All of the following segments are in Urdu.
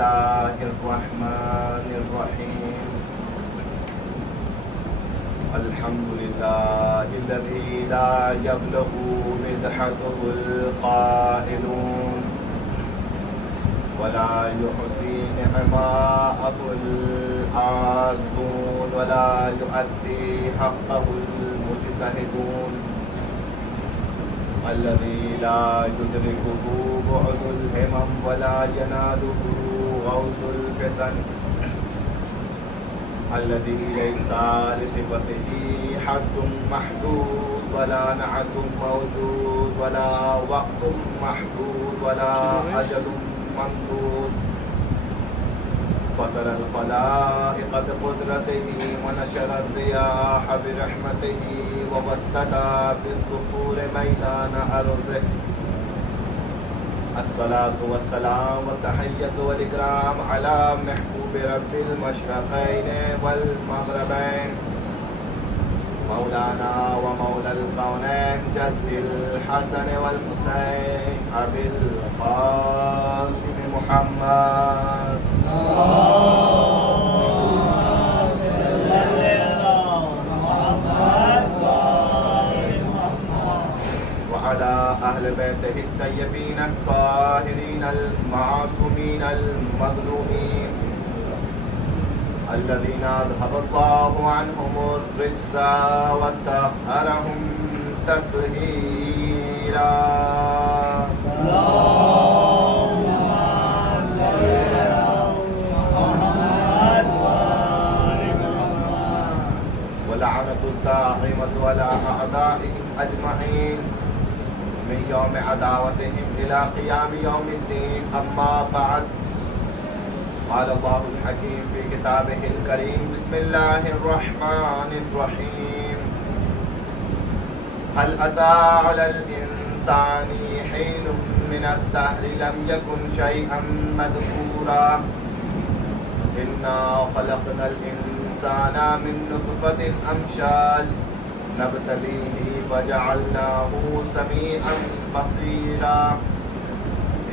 الله الرحمن الرحيم الحمد لله الذي لا يبلغ مدحته القائلون ولا يحصي نعماءه العاصون ولا يؤدي حقه المجتهدون الذي لا يدركه بعد الهمم ولا يناله غوث الفتن الذي ليس لصفته حد محدود ولا نعت موجود ولا وقت محدود ولا أجل ممدود فطر الخلائق بقدرته ونشر الرياح برحمته وبدد بالظهور ميدان أرضه الصلاة والسلام والتحية والإكرام على محبوب رب المشرقين والمغربين مولانا ومولى الكونين جد الحسن والحسين أبي القاسم محمد وعلى أهل بيته الطيبين الطاهرين المعصومين المظلومين الذين أذهب الله عنهم الرجس وطهرهم تطهيرا ولعنة الدائمة على أعدائهم أجمعين من يوم عداوتهم إلى قيام يوم الدين أما بعد قال الله الحكيم في كتابه الكريم بسم الله الرحمن الرحيم هل أتى على الإنسان حين من الدهر لم يكن شيئا مذكورا إنا خلقنا الإنسان من نطفة أمشاج نبتليه فجعلناه سميعا بصيرا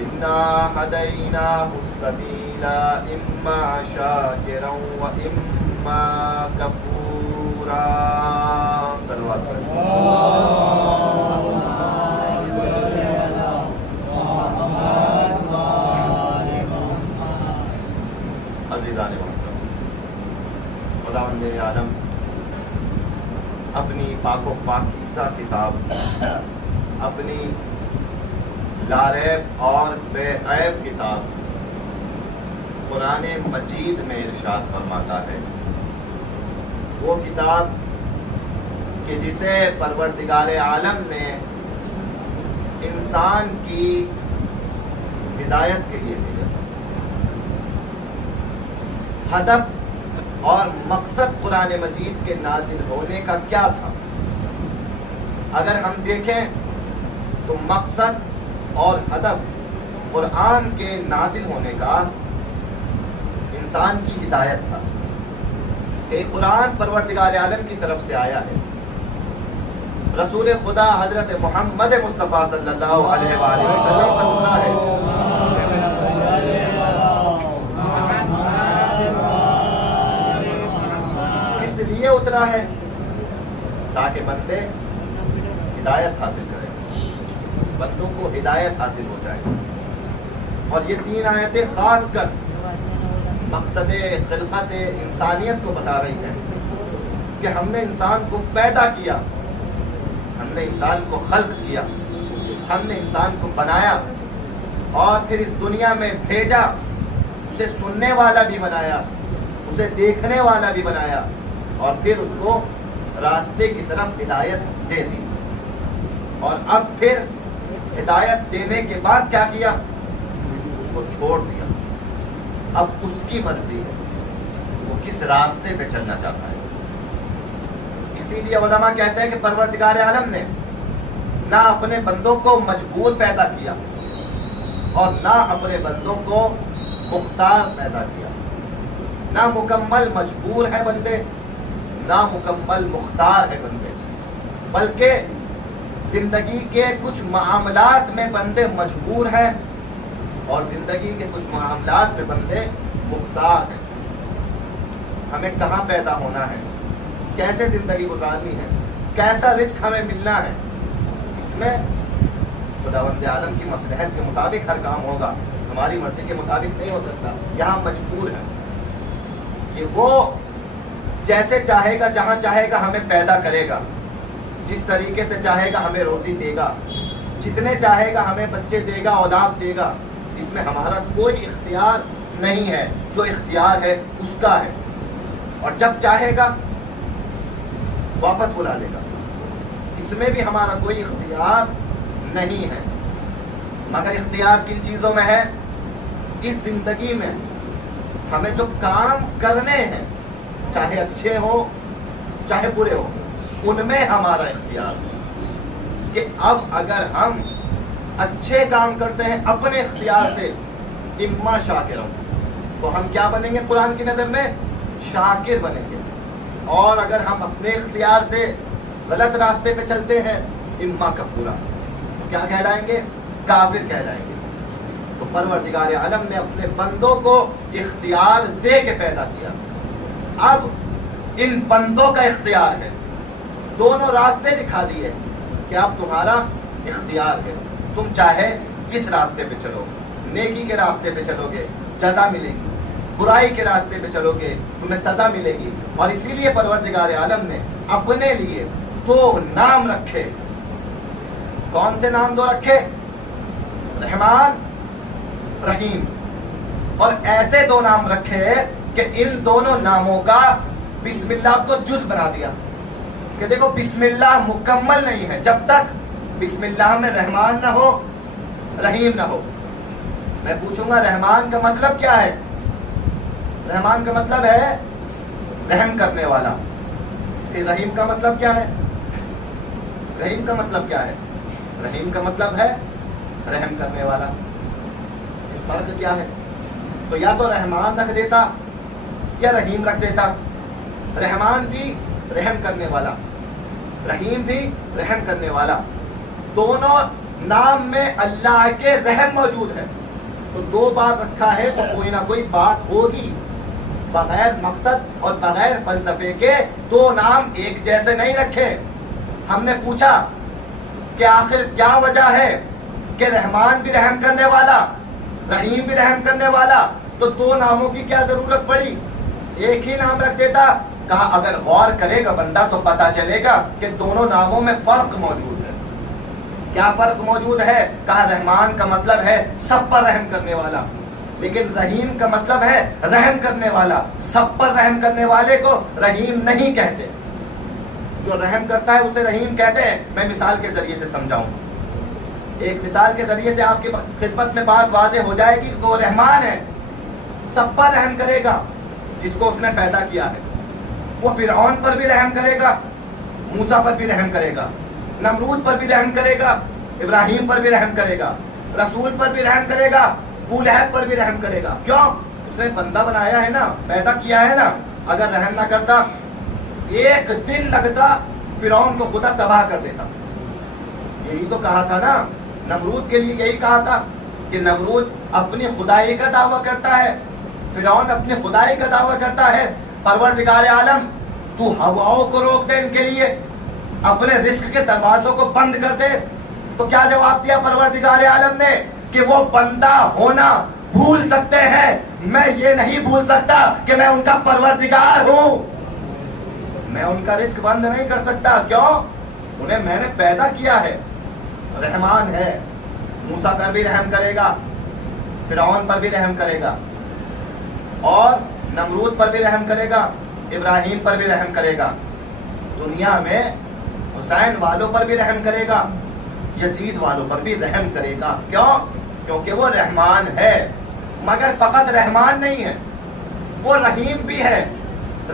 إنا هديناه السبيل إما شاكرا وإما كفورا صلوات عزیزان محترم خداوند عالم اپنی پاک و پاکیزہ کتاب اپنی لاریب اور بے عیب کتاب قرآن مجید میں ارشاد فرماتا ہے وہ کتاب کہ جسے پروردگار عالم نے انسان کی ہدایت کے لیے بھیجا. ہدف اور مقصد قرآن مجید کے نازل ہونے کا کیا تھا؟ اگر ہم دیکھیں تو مقصد اور ہدف قرآن کے نازل ہونے کا انسان کی ہدایت تھا. کہ قرآن پروردگار عالم کی طرف سے آیا ہے. رسول خدا حضرت محمد مصطفیٰ صلی اللہ علیہ وآلہ وسلم پر اترا ہے. اس لیے اترا ہے تاکہ بندے ہدایت حاصل کریں, بندوں کو ہدایت حاصل ہو جائے. اور یہ 3 آیتیں خاص کر مقصد خلقت انسانیت کو بتا رہی ہیں کہ ہم نے انسان کو پیدا کیا, ہم نے انسان کو خلق کیا, ہم نے انسان کو بنایا اور پھر اس دنیا میں بھیجا, اسے سننے والا بھی بنایا, اسے دیکھنے والا بھی بنایا اور پھر اس کو راستے کی طرف ہدایت دے دی. اور اب پھر ہدایت دینے کے بعد کیا کیا؟ اس کو چھوڑ دیا. اب اس کی مرضی ہے وہ کس راستے پہ چلنا چاہتا ہے. اسی لیے علماء کہتے ہیں کہ پروردگار عالم نے نہ اپنے بندوں کو مجبور پیدا کیا اور نہ اپنے بندوں کو مختار پیدا کیا. نہ مکمل مجبور ہے بندے, نہ مکمل مختار ہے بندے, بلکہ زندگی کے کچھ معاملات میں بندے مجبور ہیں اور زندگی کے کچھ معاملات میں بندے مختار ہیں. ہمیں کہاں پیدا ہونا ہے، کیسے زندگی گزارنی ہے، کیسا رزق ہمیں ملنا ہے، اس میں خداوند عالم کی مصلحت کے مطابق ہر کام ہوگا. ہماری مرضی کے مطابق نہیں ہو سکتا. یہاں مجبور ہے کہ وہ جیسے چاہے گا، جہاں چاہے گا ہمیں پیدا کرے گا، جس طریقے سے چاہے گا ہمیں روزی دے گا، جتنے چاہے گا ہمیں بچے دے گا، اولاد دے گا. اس میں ہمارا کوئی اختیار نہیں ہے. جو اختیار ہے اس کا ہے، اور جب چاہے گا واپس بلا لے گا. اس میں بھی ہمارا کوئی اختیار نہیں ہے. مگر اختیار کن چیزوں میں ہے؟ اس زندگی میں ہمیں جو کام کرنے ہیں، چاہے اچھے ہو چاہے برے ہو، ان میں ہمارا اختیار ہے کہ اب اگر ہم اچھے کام کرتے ہیں اپنے اختیار سے، اما شاکر، تو ہم کیا بنیں گے؟ قرآن کی نظر میں شاکر بنیں گے. اور اگر ہم اپنے اختیار سے غلط راستے پہ چلتے ہیں، اما کفورا، کیا کہلائیں گے؟ کافر کہلائیں گے. تو پروردگار عالم نے اپنے بندوں کو اختیار دے کے پیدا کیا. اب ان بندوں کا اختیار ہے. دونوں راستے دکھا دیے کہ اب تمہارا اختیار ہے. تم چاہے جس راستے پہ چلو، نیکی کے راستے پہ چلو گے جزا ملے گی، برائی کے راستے پہ چلو گے تمہیں سزا ملے گی. اور اسی لیے پروردگار عالم نے اپنے لیے دو نام رکھے. کون سے نام دو رکھے؟ رحمان، رحیم. اور ایسے دو نام رکھے کہ ان دونوں ناموں کا بسم اللہ کو جز بنا دیا. کہ دیکھو بسم اللہ مکمل نہیں ہے جب تک بسم اللہ میں رحمان نہ ہو، رحیم نہ ہو. میں پوچھوں گا رحمان کا مطلب کیا ہے؟ رحمان کا مطلب ہے رحم کرنے والا. پھر رحیم کا مطلب کیا ہے؟ رحیم کا مطلب کیا ہے؟ رحیم کا مطلب ہے رحم کرنے والا. فرق کیا ہے؟ تو یا تو رحمان رکھ دیتا یا رحیم رکھ دیتا. رحمان بھی رحم کرنے والا، رحیم بھی رحم کرنے والا. دونوں نام میں اللہ کے رحم موجود ہے. تو دو بار رکھا ہے تو کوئی نہ کوئی بات ہوگی. بغیر مقصد اور بغیر فلسفے کے دو نام ایک جیسے نہیں رکھے. ہم نے پوچھا کہ آخر کیا وجہ ہے کہ رحمان بھی رحم کرنے والا، رحیم بھی رحم کرنے والا، تو دو ناموں کی کیا ضرورت پڑی؟ ایک ہی نام رکھ دیتا. کہا اگر غور کرے گا بندہ تو پتا چلے گا کہ دونوں ناموں میں فرق موجود ہے. کیا فرق موجود ہے؟ کہا رحمان کا مطلب ہے سب پر رحم کرنے والا، لیکن رحیم کا مطلب ہے رحم کرنے والا. سب پر رحم کرنے والے کو رحیم نہیں کہتے، جو رحم کرتا ہے اسے رحیم کہتے ہیں. میں مثال کے ذریعے سے سمجھاؤں. ایک مثال کے ذریعے سے آپ کی خدمت میں بات واضح ہو جائے گی. وہ رحمان ہے، سب پر رحم کرے گا جس کو اس نے پیدا کیا ہے. وہ فرعون پر بھی رحم کرے گا، موسیٰ پر بھی رحم کرے گا، نمرود پر بھی رحم کرے گا، ابراہیم پر بھی رحم کرے گا، رسول پر بھی رحم کرے گا، ابو لہب پر بھی رحم کرے گا. کیوں؟ اس نے بندہ بنایا ہے نا، پیدا کیا ہے نا. اگر رحم نہ کرتا ایک دن لگتا فرعون کو خدا تباہ کر دیتا. یہی تو کہا تھا نا نمرود کے لیے، یہی کہا تھا کہ نمرود اپنی خدائی کا دعویٰ کرتا ہے، فرعون اپنی خدائی کا دعویٰ کرتا ہے. پروردگار عالم تو ہواؤں کو روک دے ان کے لیے، اپنے رزق کے دروازوں کو بند کر دے. تو کیا جواب دیا پروردگار عالم نے؟ کہ وہ بندہ ہونا بھول سکتے ہیں، میں یہ نہیں بھول سکتا کہ میں ان کا پروردگار ہوں. میں ان کا رزق بند نہیں کر سکتا. کیوں؟ انہیں میں نے پیدا کیا ہے. رحمان ہے، موسیٰ پر بھی رحم کرے گا، فرعون پر بھی رحم کرے گا، اور نمرود پر بھی رحم کرے گا، ابراہیم پر بھی رحم کرے گا. دنیا میں حسین والوں پر بھی رحم کرے گا، یزید والوں پر بھی رحم کرے گا. کیوں؟ کیونکہ وہ رحمان ہے. مگر فقط رحمان نہیں ہے، وہ رحیم بھی ہے.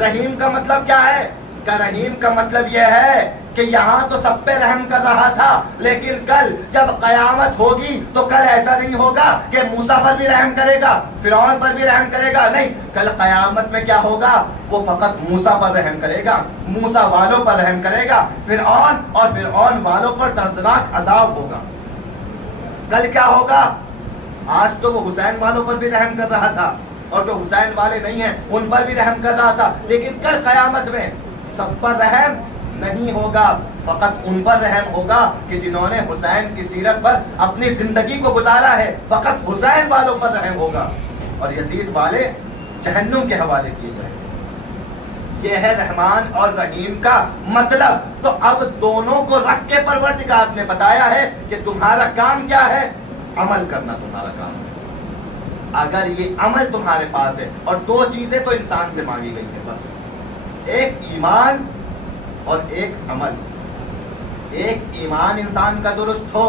رحیم کا مطلب کیا ہے؟ کہ رحیم کا مطلب یہ ہے کہ یہاں تو سب پہ رحم کر رہا تھا، لیکن کل جب قیامت ہوگی تو کل ایسا نہیں ہوگا کہ موسیٰ پر بھی رحم کرے گا، فرعون پر بھی رحم کرے گا. نہیں، کل قیامت میں کیا ہوگا؟ وہ فقط موسیٰ پر رحم کرے گا، موسیٰ والوں پر رحم کرے گا. فرعون اور فرعون والوں پر دردناک عذاب ہوگا. کل کیا ہوگا؟ آج تو وہ حسین والوں پر بھی رحم کر رہا تھا اور جو حسین والے نہیں ہیں ان پر بھی رحم کر رہا تھا، لیکن کل قیامت میں سب پر رحم نہیں ہوگا، فقط ان پر رحم ہوگا کہ جنہوں نے حسین کی سیرت پر اپنی زندگی کو گزارا ہے، فقط حسین والوں پر رحم ہوگا، اور یزید والے جہنم کے حوالے کیے جائیں گے۔ یہ ہے رحمان اور رحیم کا مطلب۔ تو اب دونوں کو رکھ کے پروردگار نے بتایا ہے کہ تمہارا کام کیا ہے، عمل کرنا تمہارا کام ہے۔ اگر یہ عمل تمہارے پاس ہے، اور دو چیزیں تو انسان سے مانگی گئی ہیں بس، ایک ایمان اور ایک عمل۔ ایک ایمان انسان کا درست ہو،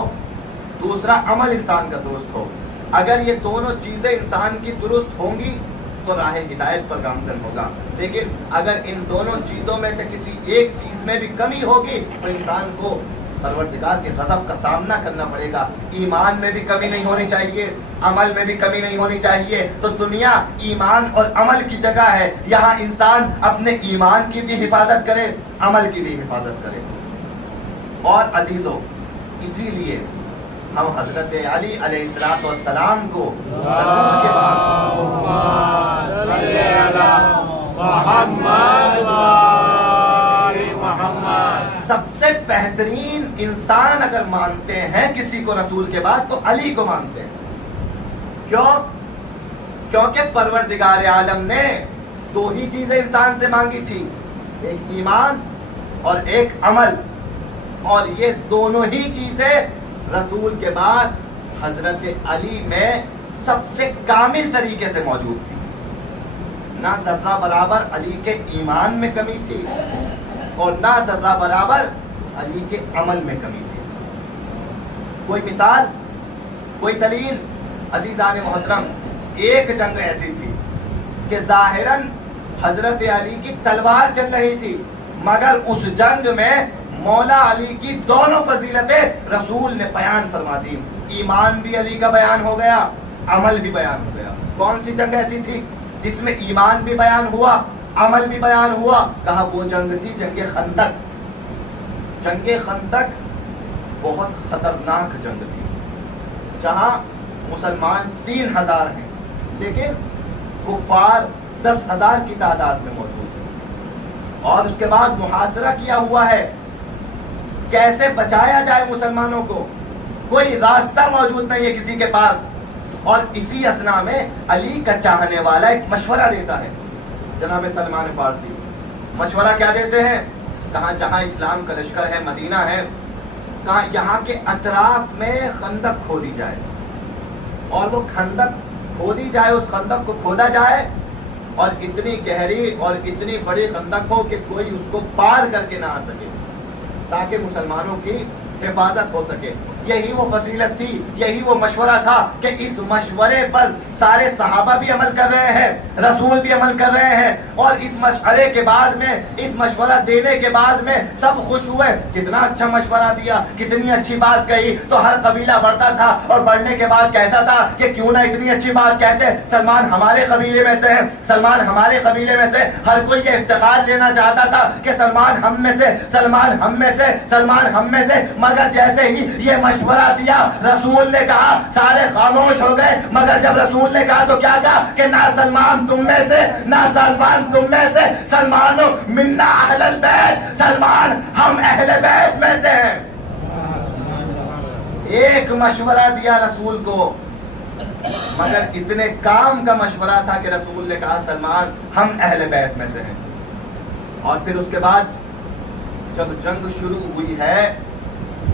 دوسرا عمل انسان کا درست ہو۔ اگر یہ دونوں چیزیں انسان کی درست ہوں گی تو راہ ہدایت پر گامزن ہوگا، لیکن اگر ان دونوں چیزوں میں سے کسی ایک چیز میں بھی کمی ہوگی تو انسان کو پروردگار کے غضب کا سامنا کرنا پڑے گا۔ ایمان میں بھی کمی نہیں ہونی چاہیے، عمل میں بھی کمی نہیں ہونی چاہیے۔ تو دنیا ایمان اور عمل کی جگہ ہے، یہاں انسان اپنے ایمان کی بھی حفاظت کرے، عمل کی بھی حفاظت کرے۔ اور عزیزوں، اسی لیے ہم حضرت علی علیہ السلام کو رسول کے سب سے بہترین انسان اگر مانتے ہیں کسی کو رسول کے بعد تو علی کو مانتے ہیں۔ کیوں؟ کیونکہ پروردگار عالم نے دو ہی چیزیں انسان سے مانگی تھی، ایک ایمان اور ایک عمل، اور یہ دونوں ہی چیزیں رسول کے بعد حضرت علی میں سب سے کامل طریقے سے موجود تھی۔ نہ ذرہ برابر علی کے ایمان میں کمی تھی اور نہ ذرہ برابر علی کے عمل میں کمی تھی۔ کوئی مثال، کوئی دلیل؟ عزیزان محترم، ایک جنگ ایسی تھی کہ ظاہراً حضرت علی کی تلوار چل رہی تھی، مگر اس جنگ میں مولا علی کی دونوں فضیلتیں رسول نے بیان فرما دی۔ ایمان بھی علی کا بیان ہو گیا، عمل بھی بیان ہو گیا۔ کون سی جنگ ایسی تھی جس میں ایمان بھی بیان ہوا، عمل بھی بیان ہوا؟ کہا وہ جنگ تھی جنگ خندق۔ جنگ خندق بہت خطرناک جنگ تھی، جہاں مسلمان 3000 ہیں لیکن کفار 10,000 کی تعداد میں موجود ہیں، اور اس کے بعد محاصرہ کیا ہوا ہے۔ کیسے بچایا جائے مسلمانوں کو، کوئی راستہ موجود نہیں ہے کسی کے پاس۔ اور اسی اثنا میں علی کا چاہنے والا ایک مشورہ دیتا ہے، جناب سلمان فارسی۔ مشورہ کیا دیتے ہیں؟ کہاں جہاں اسلام کا لشکر ہے، مدینہ ہے، کہاں یہاں کے اطراف میں خندق کھودی جائے، اور وہ خندق کھودی جائے، اس خندق کو کھودا جائے، اور اتنی گہری اور اتنی بڑی خندق ہو کہ کوئی اس کو پار کر کے نہ آ سکے، تاکہ مسلمانوں کی حفاظت ہو سکے۔ یہی وہ فضیلت تھی، یہی وہ مشورہ تھا کہ اس مشورے پر سارے صحابہ بھی عمل کر رہے ہیں، رسول بھی عمل کر رہے ہیں، اور اس مشورے کے بعد میں، اس مشورہ دینے کے بعد میں سب خوش ہوئے۔ کتنا اچھا مشورہ دیا، کتنی اچھی بات کہی۔ تو ہر قبیلہ بڑھتا تھا اور بڑھنے کے بعد کہتا تھا کہ کیوں نہ اتنی اچھی بات کہتے، سلمان ہمارے قبیلے میں سے ہیں، سلمان ہمارے قبیلے میں سے۔ ہر کوئی یہ افتخار لینا چاہتا تھا کہ سلمان ہم میں سے، سلمان ہم میں سے، سلمان ہم میں سے۔ مگر جیسے ہی یہ مشورہ دیا، رسول نے کہا، سارے خاموش ہو گئے۔ مگر جب رسول نے کہا تو کیا کہا کہ نہ سلمان تم میں سے، نہ سلمان تم میں سے، سلمان منا اہل البیت، سلمان ہم اہل بیت میں سے ہیں۔ ایک مشورہ دیا رسول کو، مگر اتنے کام کا مشورہ تھا کہ رسول نے کہا سلمان ہم اہل بیت میں سے ہیں۔ اور پھر اس کے بعد جب جنگ شروع ہوئی ہے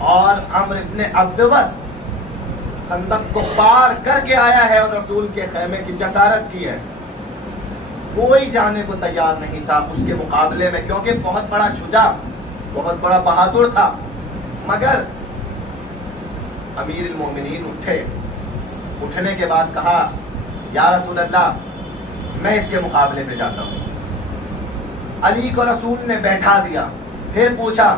اور عمرو ابن عبدود خندق کو پار کر کے آیا ہے اور رسول کے خیمے کی جسارت کی ہے، کوئی جانے کو تیار نہیں تھا اس کے مقابلے میں، کیونکہ بہت بڑا شجاع، بہت بڑا بہادر تھا۔ مگر امیر المومنین اٹھے، اٹھنے کے بعد کہا یا رسول اللہ میں اس کے مقابلے پہ جاتا ہوں۔ علی کو رسول نے بیٹھا دیا، پھر پوچھا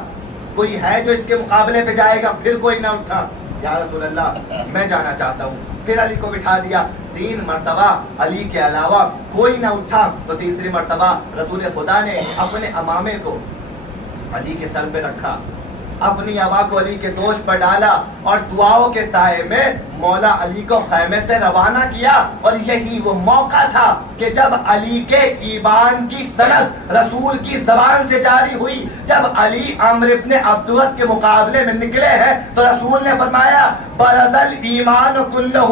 کوئی ہے جو اس کے مقابلے پہ جائے گا؟ پھر کوئی نہ اٹھا۔ یا رسول اللہ میں جانا چاہتا ہوں۔ پھر علی کو بٹھا دیا، 3 مرتبہ علی کے علاوہ کوئی نہ اٹھا۔ تو تیسری مرتبہ رسول خدا نے اپنے امامے کو علی کے سر پہ رکھا، اپنی ابا کو علی کے دوش پر ڈالا اور دعاؤں کے سائے میں مولا علی کو خیمے سے روانہ کیا. اور یہی وہ موقع تھا کہ جب علی کے ایمان کی سند رسول کی زبان سے جاری ہوئی. جب علی عمرو ابن عبدود کے مقابلے میں نکلے ہیں تو رسول نے فرمایا برز الایمان کلہ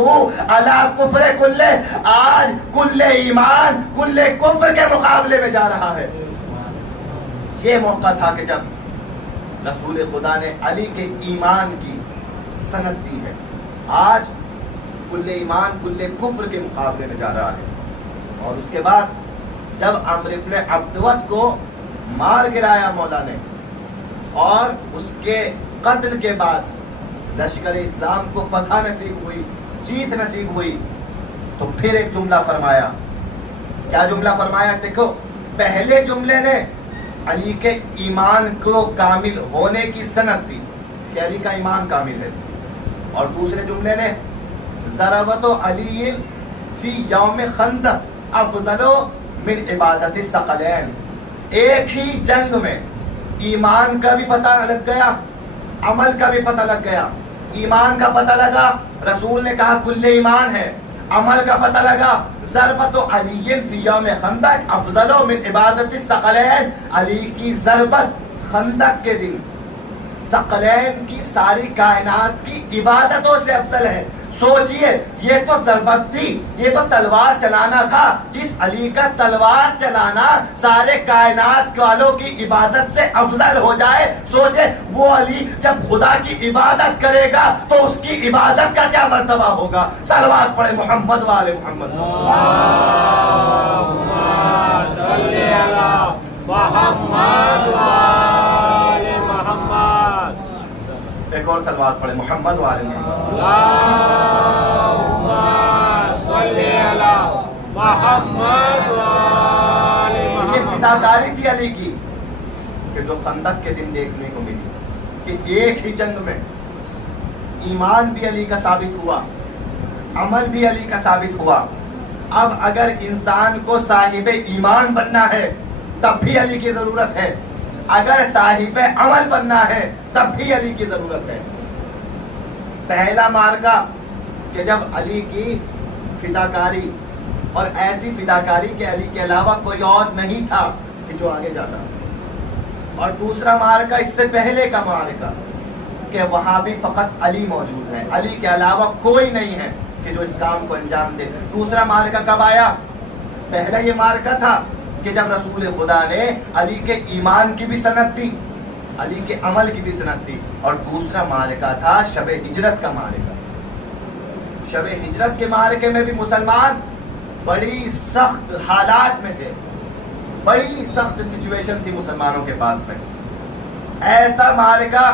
علی کفر کلہ. آج کل ایمان کل کفر کے مقابلے میں جا رہا ہے. یہ موقع تھا کہ جب رسول خدا نے علی کے ایمان کی سند دی ہے. آج کل ایمان کل کفر کے مقابلے میں جا رہا ہے. اور اس کے بعد جب عمرو ابن عبدود کو مار گرایا مولا نے اور اس کے قتل کے بعد لشکر اسلام کو فتح نصیب ہوئی, جیت نصیب ہوئی, تو پھر ایک جملہ فرمایا. کیا جملہ فرمایا؟ دیکھو, پہلے جملے نے علی کے ایمان کو کامل ہونے کی سند دی کہ علی کا ایمان کامل ہے, اور دوسرے جملے نے ضربت علی فی یوم خندق افضل من عبادت الثقلین. ایک ہی جنگ میں ایمان کا بھی پتہ لگ گیا, عمل کا بھی پتہ لگ گیا. ایمان کا پتہ لگا, رسول نے کہا کل ایمان ہے. عمل کا پتہ لگا, ضربت علی فی یوم خندق افضل من عبادت الثقلین. علی کی ضربت خندق کے دن ثقلین کی ساری کائنات کی عبادتوں سے افضل ہے. سوچئے, یہ تو ضربت تھی, یہ تو تلوار چلانا تھا. جس علی کا تلوار چلانا سارے کائنات والوں کی عبادت سے افضل ہو جائے, سوچے وہ علی جب خدا کی عبادت کرے گا تو اس کی عبادت کا کیا مرتبہ ہوگا. صلوات پڑھے محمد والے محمد. ایک اور صلوات پڑھے محمد والے محمد. یہ فداکاری تھی علی کی کہ جو خندق کے دن دیکھنے کو ملی کہ ایک ہی جنگ میں ایمان بھی علی کا ثابت ہوا, عمل بھی علی کا ثابت ہوا. اب اگر انسان کو صاحب ایمان بننا ہے تب بھی علی کی ضرورت ہے, اگر صاحب عمل بننا ہے تب بھی علی کی ضرورت ہے. پہلا مارکا کہ جب علی کی فداکاری, اور ایسی فداکاری کہ علی کے علاوہ کوئی اور نہیں تھا کہ جو آگے جاتا. اور دوسرا مارکا اس سے پہلے کا مارکا کہ وہاں بھی فقط علی موجود ہے, علی کے علاوہ کوئی نہیں ہے کہ جو اس کام کو انجام دے. دوسرا مارکا کب آیا؟ پہلا یہ مارکا تھا کہ جب رسول خدا نے علی کے ایمان کی بھی سند دی, علی کے عمل کی بھی سند دی. اور دوسرا مارکا تھا شب ہجرت کا مارکا. شب ہجرت کے مارکے میں بھی مسلمان بڑی سخت حالات میں تھے, بڑی سخت سچویشن تھی مسلمانوں کے پاس میں. ایسا مارکا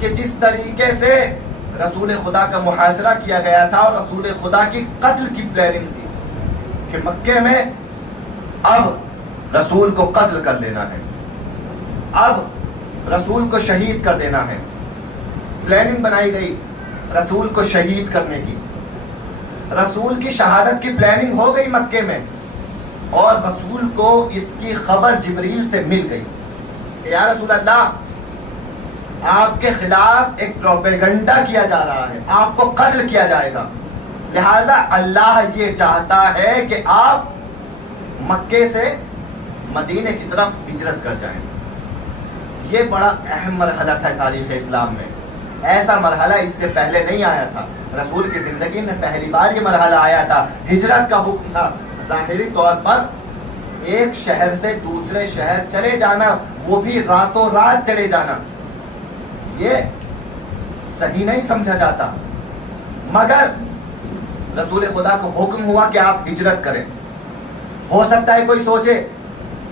کہ جس طریقے سے رسول خدا کا محاصرہ کیا گیا تھا اور رسول خدا کی قتل کی پلاننگ تھی کہ مکے میں اب رسول کو قتل کر لینا ہے, اب رسول کو شہید کر دینا ہے. پلاننگ بنائی گئی رسول کو شہید کرنے کی. رسول کی شہادت کی پلاننگ ہو گئی مکے میں, اور رسول کو اس کی خبر جبریل سے مل گئی کہ یا رسول اللہ, آپ کے خلاف ایک پروپیگنڈا کیا جا رہا ہے, آپ کو قتل کیا جائے گا, لہذا اللہ یہ چاہتا ہے کہ آپ مکے سے مدینے کی طرف ہجرت کر جائیں. یہ بڑا اہم مرحلہ تھا تاریخ اسلام میں. ایسا مرحلہ اس سے پہلے نہیں آیا تھا. رسول کی زندگی میں پہلی بار یہ مرحلہ آیا تھا. ہجرت کا حکم تھا. ظاہری طور پر ایک شہر سے دوسرے شہر چلے جانا, وہ بھی راتوں رات چلے جانا, یہ صحیح نہیں سمجھا جاتا. مگر رسول خدا کو حکم ہوا کہ آپ ہجرت کریں. ہو سکتا ہے کوئی سوچے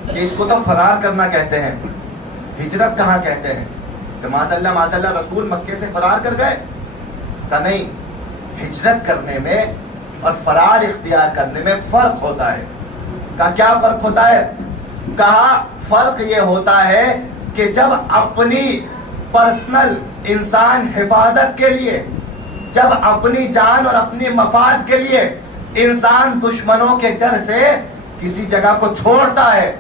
کہ اس کو تو فرار کرنا کہتے ہیں, ہجرت کہاں کہتے ہیں, کہ ماشاء اللہ رسول مکے سے فرار کر گئے. کہ نہیں, ہجرت کرنے میں اور فرار اختیار کرنے میں فرق ہوتا ہے. کہا کیا فرق ہوتا ہے؟ کہا فرق یہ ہوتا ہے کہ جب اپنی پرسنل انسان حفاظت کے لیے, جب اپنی جان اور اپنی مفاد کے لیے انسان دشمنوں کے ڈر سے کسی جگہ کو چھوڑتا ہے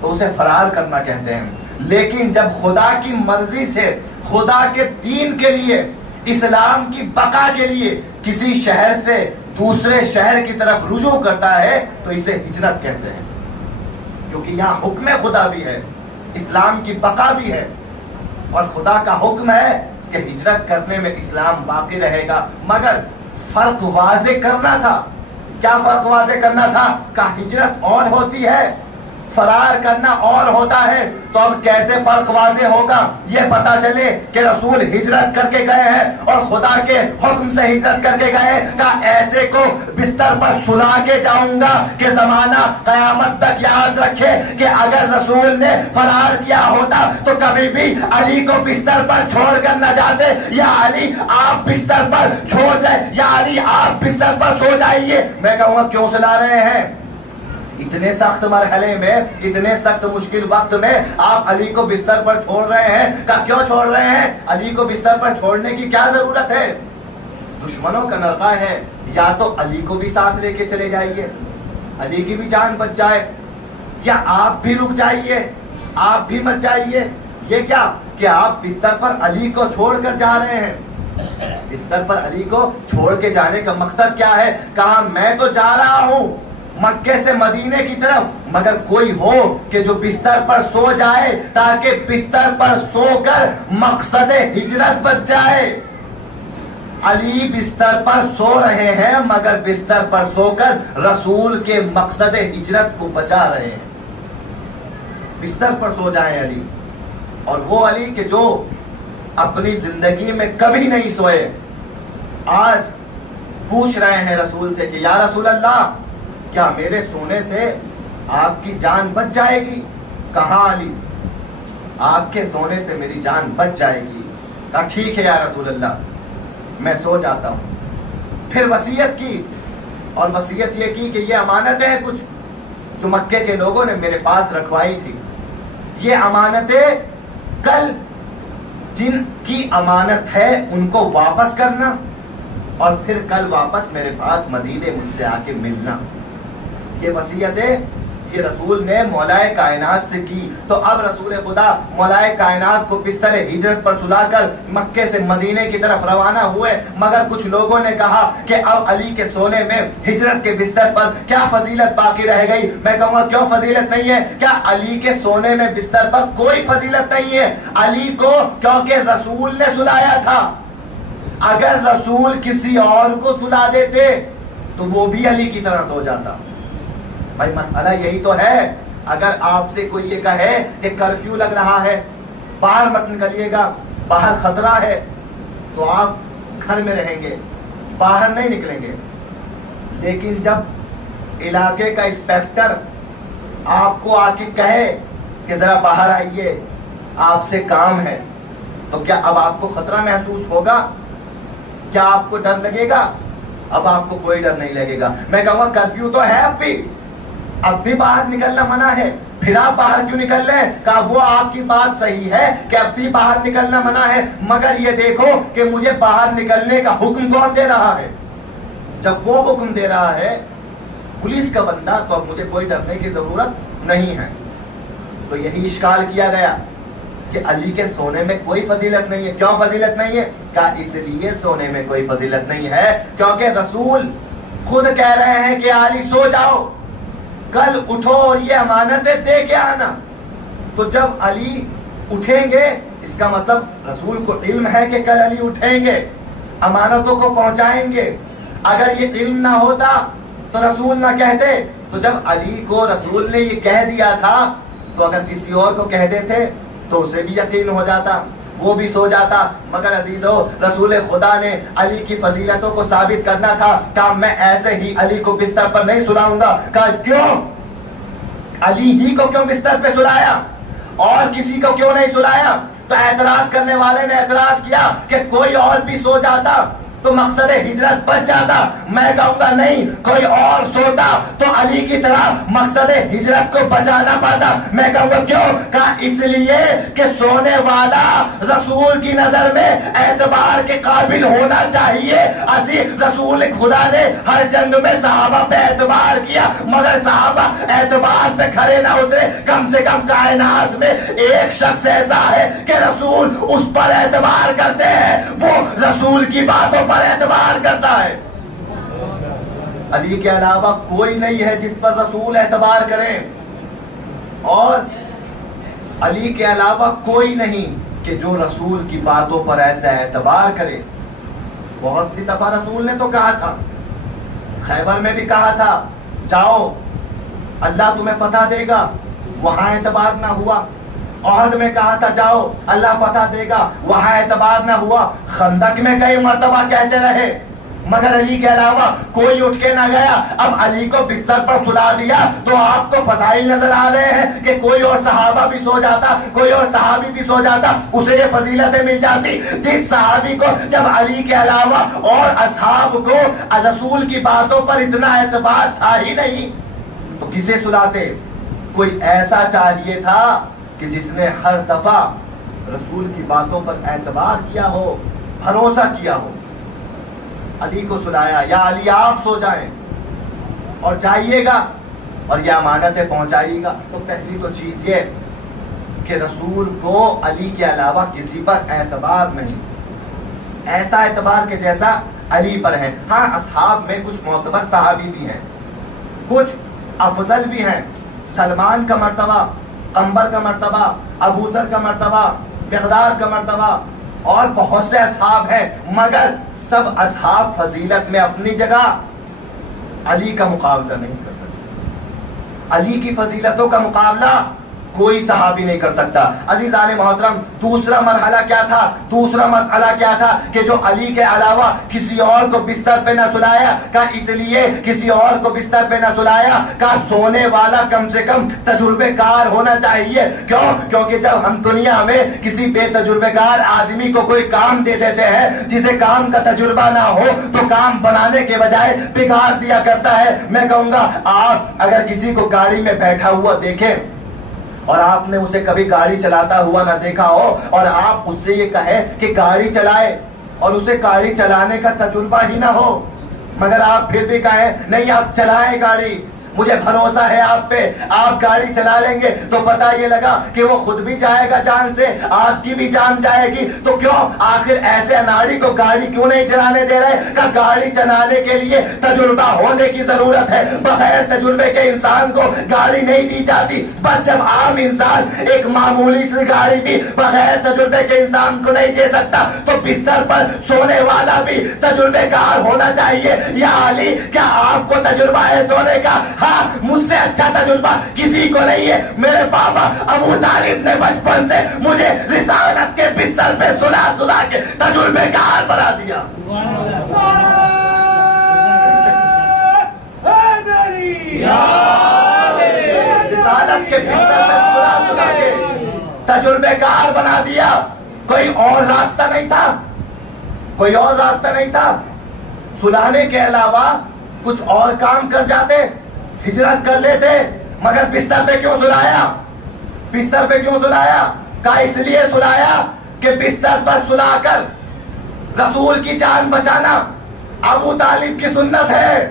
تو اسے فرار کرنا کہتے ہیں. لیکن جب خدا کی مرضی سے خدا کے دین کے لیے اسلام کی بقا کے لیے کسی شہر سے دوسرے شہر کی طرف رجوع کرتا ہے تو اسے ہجرت کہتے ہیں، کیونکہ یہاں حکم خدا بھی ہے، اسلام کی بقا بھی ہے، اور خدا کا حکم ہے کہ ہجرت کرنے میں اسلام باقی رہے گا۔ مگر فرق واضح کرنا تھا۔ کیا فرق واضح کرنا تھا؟ کہ ہجرت اور ہوتی ہے، فرار کرنا اور ہوتا ہے۔ تو اب کیسے فرق واضح ہوگا؟ یہ پتا چلے کہ رسول ہجرت کر کے گئے ہیں اور خدا کے حکم سے ہجرت کر کے گئے، کہ ایسے کو بستر پر سلا کے جاؤں گا کہ زمانہ قیامت تک یاد رکھے کہ اگر رسول نے فرار کیا ہوتا تو کبھی بھی علی کو بستر پر چھوڑ کر نہ جاتے، یا علی آپ بستر پر چھوڑ جائے، یا علی آپ بستر پر سو جائیے۔ میں کہوں گا کیوں سلا رہے ہیں؟ اتنے سخت مرحلے میں، اتنے سخت مشکل وقت میں آپ علی کو بستر پر چھوڑ رہے ہیں، کہ کیوں چھوڑ رہے ہیں؟ علی کو بستر پر چھوڑنے کی کیا ضرورت ہے؟ دشمنوں کا نرغہ ہے، یا تو علی کو بھی ساتھ لے کے چلے جائیے، علی کی بھی جان بچ جائے، یا آپ بھی رک جائیے، آپ بھی مت جائیے۔ یہ کیا کہ آپ بستر پر علی کو چھوڑ کر جا رہے ہیں؟ بستر پر علی کو چھوڑ کے جانے کا مقصد کیا ہے؟ کہا میں تو جا رہا ہوں مکے سے مدینے کی طرف، مگر کوئی ہو کہ جو بستر پر سو جائے تاکہ بستر پر سو کر مقصد ہجرت بچ جائے۔ علی بستر پر سو رہے ہیں مگر بستر پر سو کر رسول کے مقصد ہجرت کو بچا رہے ہیں۔ بستر پر سو جائیں علی، اور وہ علی کہ جو اپنی زندگی میں کبھی نہیں سوئے، آج پوچھ رہے ہیں رسول سے کہ یا رسول اللہ، کیا میرے سونے سے آپ کی جان بچ جائے گی؟ کہا علی آپ کے سونے سے میری جان بچ جائے گی۔ کہا ٹھیک ہے یا رسول اللہ، میں سو جاتا ہوں۔ پھر وصیت کی، اور وصیت یہ کی کہ یہ امانتیں ہیں کچھ جو مکے کے لوگوں نے میرے پاس رکھوائی تھی، یہ امانتیں کل جن کی امانت ہے ان کو واپس کرنا، اور پھر کل واپس میرے پاس مدینے مجھ سے آ کے ملنا۔ یہ وصیتیں یہ رسول نے مولائے کائنات سے کی۔ تو اب رسول خدا مولائے کائنات کو بستر ہجرت پر سلا کر مکے سے مدینے کی طرف روانہ ہوئے، مگر کچھ لوگوں نے کہا کہ اب علی کے سونے میں ہجرت کے بستر پر کیا فضیلت باقی رہ گئی؟ میں کہوں گا کیوں فضیلت نہیں ہے؟ کیا علی کے سونے میں بستر پر کوئی فضیلت نہیں ہے؟ علی کو کیونکہ رسول نے سلایا تھا۔ اگر رسول کسی اور کو سلا دیتے تو وہ بھی علی کی طرح سو جاتا۔ بھائی مسئلہ یہی تو ہے۔ اگر آپ سے کوئی یہ کہے کہ کرفیو لگ رہا ہے، باہر مت نکلیے گا، باہر خطرہ ہے، تو آپ گھر میں رہیں گے، باہر نہیں نکلیں گے۔ لیکن جب علاقے کا انسپیکٹر آپ کو آ کے کہے کہ ذرا باہر آئیے، آپ سے کام ہے، تو کیا اب آپ کو خطرہ محسوس ہوگا؟ کیا آپ کو ڈر لگے گا؟ اب آپ کو کوئی ڈر نہیں لگے گا۔ میں کہوں گا کرفیو تو ہے اب بھی باہر نکلنا منع ہے، پھر آپ باہر کیوں نکل رہے ہیں؟ کہا وہ آپ کی بات صحیح ہے کہ اب بھی باہر نکلنا منع ہے، مگر یہ دیکھو کہ مجھے باہر نکلنے کا حکم کون دے رہا ہے؟ جب وہ حکم دے رہا ہے پولیس کا بندہ، تو اب مجھے کوئی ڈرنے کی ضرورت نہیں ہے۔ تو یہی اشکال کیا گیا کہ علی کے سونے میں کوئی فضیلت نہیں ہے۔ کیوں فضیلت نہیں ہے؟ کہا اس لیے سونے میں کوئی فضیلت نہیں ہے کیونکہ رسول خود کہہ رہے ہیں کہ علی سو جاؤ، کل اٹھو اور یہ امانتیں دے کے آنا۔ تو جب علی اٹھیں گے، اس کا مطلب رسول کو علم ہے کہ کل علی اٹھیں گے، امانتوں کو پہنچائیں گے۔ اگر یہ علم نہ ہوتا تو رسول نہ کہتے۔ تو جب علی کو رسول نے یہ کہہ دیا تھا تو اگر کسی اور کو کہہ دیتے تو اسے بھی یقین ہو جاتا، وہ بھی سو جاتا۔ مگر عزیزو، رسول خدا نے علی کی فضیلتوں کو ثابت کرنا تھا، کہا میں ایسے ہی علی کو بستر پر نہیں سلاؤں گا۔ کہا کیوں؟ علی ہی کو کیوں بستر پہ سلایا اور کسی کو کیوں نہیں سلایا؟ تو اعتراض کرنے والے نے اعتراض کیا کہ کوئی اور بھی سو جاتا تو مقصد ہجرت بچ جاتا. میں کہوں گا نہیں، کوئی اور سوتا تو علی کی طرح مقصد ہجرت کو بچا نہ پاتا. میں کہوں گا کیوں؟ کہا اس لیے کہ سونے والا رسول کی نظر میں اعتبار کے قابل ہونا چاہیے. رسول خدا نے ہر جنگ میں صحابہ پہ اعتبار کیا، مگر صحابہ اعتبار پہ کھڑے نہ اترے. کم سے کم کائنات میں ایک شخص ایسا ہے کہ رسول اس پر اعتبار کرتے ہیں، وہ رسول کی باتوں پر اعتبار کرتا ہے. علی کے علاوہ کوئی نہیں ہے جس پر رسول اعتبار کریں، اور علی کے علاوہ کوئی نہیں کہ جو رسول کی باتوں پر ایسا اعتبار کرے. بہت سی دفعہ رسول نے تو کہا تھا، خیبر میں بھی کہا تھا جاؤ اللہ تمہیں فتح دے گا، وہاں اعتبار نہ ہوا. احد میں کہا تھا جاؤ اللہ فتح دے گا، وہاں اعتبار نہ ہوا. خندق میں کئی مرتبہ کہتے رہے، مگر علی کے علاوہ کوئی اٹھ کے نہ گیا. اب علی کو بستر پر سلا دیا تو آپ کو فضائل نظر آ رہے ہیں کہ کوئی اور صحابہ بھی سو جاتا، کوئی اور صحابی بھی سو جاتا، اسے یہ فضیلتیں مل جاتی. جس صحابی کو جب علی کے علاوہ اور اصحاب کو رسول کی باتوں پر اتنا اعتبار تھا ہی نہیں تو کسے سلاتے؟ کوئی ایسا چاہیے تھا کہ جس نے ہر دفعہ رسول کی باتوں پر اعتبار کیا ہو، بھروسہ کیا ہو. علی کو سلایا، یا علی آپ سو جائیں اور جائیے گا اور یہ امانتیں پہنچائیے گا. تو پہلی تو چیز یہ کہ رسول کو علی کے علاوہ کسی پر اعتبار نہیں، ایسا اعتبار کہ جیسا علی پر ہے. ہاں اصحاب میں کچھ معتبر صحابی بھی ہیں، کچھ افضل بھی ہیں. سلمان کا مرتبہ، قمبر کا مرتبہ، ابو ذر کا مرتبہ، مقدار کا مرتبہ، اور بہت سے اصحاب ہیں، مگر سب اصحاب فضیلت میں اپنی جگہ علی کا مقابلہ نہیں کر سکتے. علی کی فضیلتوں کا مقابلہ کوئی صحابی نہیں کر سکتا. عزیزان محترم، دوسرا مرحلہ کیا تھا؟ دوسرا مسئلہ کیا تھا کہ جو علی کے علاوہ کسی اور کو بستر پہ نہ سلایا. کہ اس لیے کسی اور کو بستر پہ نہ سلایا کہ سونے والا کم سے کم تجربے کار ہونا چاہیے. کیوں؟ کیونکہ جب ہم دنیا میں کسی بے تجربے کار آدمی کو کوئی کام دے دیتے ہیں جسے کام کا تجربہ نہ ہو تو کام بنانے کے بجائے بگاڑ دیا کرتا ہے. میں کہوں گا آپ اگر کسی کو گاڑی میں بیٹھا ہوا دیکھیں اور آپ نے اسے کبھی گاڑی چلاتا ہوا نہ دیکھا ہو اور آپ اس سے یہ کہیں کہ گاڑی چلائے اور اسے گاڑی چلانے کا تجربہ ہی نہ ہو، مگر آپ پھر بھی کہیں نہیں آپ چلائیں گاڑی، مجھے بھروسہ ہے آپ پہ، آپ گاڑی چلا لیں گے، تو پتہ یہ لگا کہ وہ خود بھی جائے گا جان سے، آپ کی بھی جان جائے گی. تو کیوں آخر ایسے اناڑی کو گاڑی کیوں نہیں چلانے دے رہے؟ کہ گاڑی چلانے کے لیے تجربہ ہونے کی ضرورت ہے. بغیر تجربے کے انسان کو گاڑی نہیں دی جاتی. بس جب عام انسان ایک معمولی سی گاڑی بھی بغیر تجربے کے انسان کو نہیں دے سکتا تو بستر پر سونے والا بھی تجربے کار ہونا چاہیے. یا علی کیا آپ کو تجربہ ہے سونے کا؟ مجھ سے اچھا تجربہ کسی کو نہیں ہے. میرے بابا ابو طالب نے بچپن سے مجھے رسالت کے بستر پہ سلا سلا کے تجربے کار بنا دیا. رسالت کے بستر پہ سلا سلا کے تجربے کار بنا دیا. کوئی اور راستہ نہیں تھا، کوئی اور راستہ نہیں تھا. سلانے کے علاوہ کچھ اور کام کر جاتے، ہجرت کر لیتے، مگر بستر پہ کیوں سلایا؟ بستر پہ کیوں سلایا؟ کہا اس لیے سلایا کہ بستر پر سلا کر رسول کی جان بچانا ابو طالب کی سنت ہے.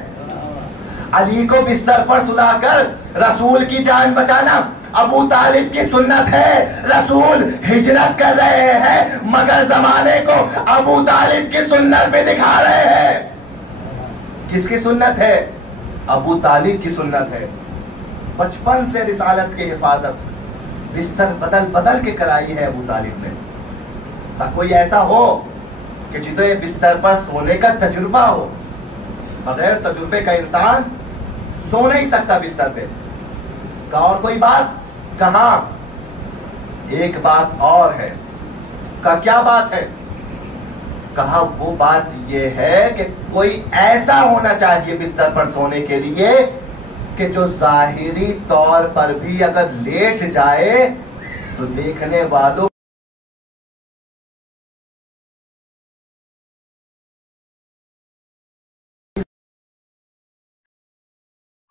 علی کو بستر پر سلا کر رسول کی جان بچانا ابو طالب کی سنت ہے. رسول ہجرت کر رہے ہیں مگر زمانے کو ابو طالب کی سنت پہ دکھا رہے ہیں. کس کی سنت ہے؟ ابو طالب کی سنت ہے. بچپن سے رسالت کی حفاظت بستر بدل بدل کے کرائی ہے ابو طالب نے. کوئی ایسا ہو کہ جسے بستر پر سونے کا تجربہ ہو؟ بغیر تجربے کا انسان سو نہیں سکتا بستر پہ. کہا اور کوئی بات؟ کہاں ایک بات اور ہے. کہا کیا بات ہے؟ کہا وہ بات یہ ہے کہ کوئی ایسا ہونا چاہیے بستر پر سونے کے لیے کہ جو ظاہری طور پر بھی اگر لیٹ جائے تو دیکھنے والوں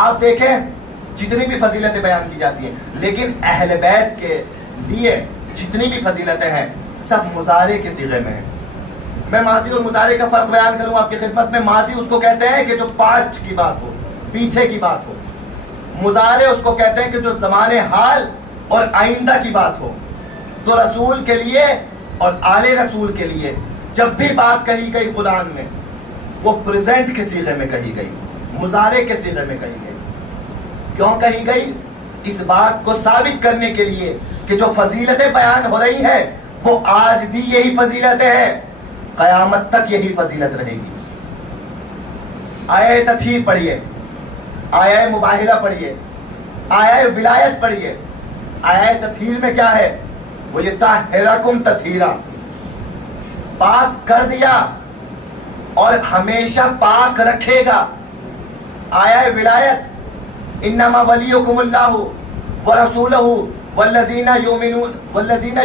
آپ دیکھیں جتنی بھی فضیلتیں بیان کی جاتی ہیں، لیکن اہل بیت کے لیے جتنی بھی فضیلتیں ہیں سب مضارع کے صیغے میں ہیں۔ میں ماضی اور مضارع کا فرق بیان کروں آپ کی خدمت میں۔ ماضی اس کو کہتے ہیں کہ جو پاسٹ کی بات ہو، پیچھے کی بات ہو۔ مضارع اس کو کہتے ہیں کہ جو زمان حال اور آئندہ کی بات ہو۔ تو رسول کے لیے اور آل رسول کے لیے جب بھی بات کہی گئی قرآن میں، وہ پریزنٹ کے صیغے میں کہی گئی، مضارع کے صیغے میں کہی گئی۔ کیوں کہی گئی؟ اس بات کو ثابت کرنے کے لیے کہ جو فضیلتیں بیان ہو رہی ہیں وہ آج بھی یہی فضیلتیں ہیں، قیامت تک یہی فضیلت رہے گی۔ آیہ تطہیر پڑھیے، آیہ مباہلہ پڑھیے، آیہ ولایت پڑھیے۔ آیہ تطہیر میں کیا ہے؟ وہ یہ طاہرکم تطہیرا، پاک کر دیا اور ہمیشہ پاک رکھے گا۔ آیہ ولایت انما ولیکم اللہ ورسولہ والذین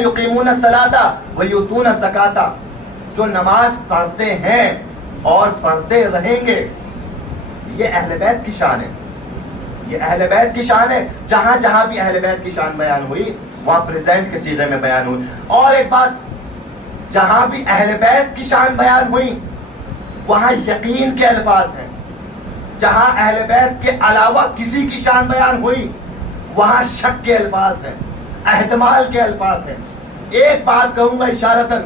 یقیمون الصلاۃ ویؤتون الزکاۃ، جو نماز پڑھتے ہیں اور پڑھتے رہیں گے۔ یہ اہل بیت کی شان ہے، یہ اہل بیت کی شان ہے۔ جہاں جہاں بھی اہل بیت کی شان بیان ہوئی وہاں پریزنٹ کے صیغے میں بیان ہوئی۔ اور ایک بات، جہاں بھی اہل بیت کی شان بیان ہوئی وہاں یقین کے الفاظ ہیں۔ جہاں اہل بیت کے علاوہ کسی کی شان بیان ہوئی وہاں شک کے الفاظ ہیں، احتمال کے الفاظ ہیں۔ ایک بات کہوں گا اشارتاً،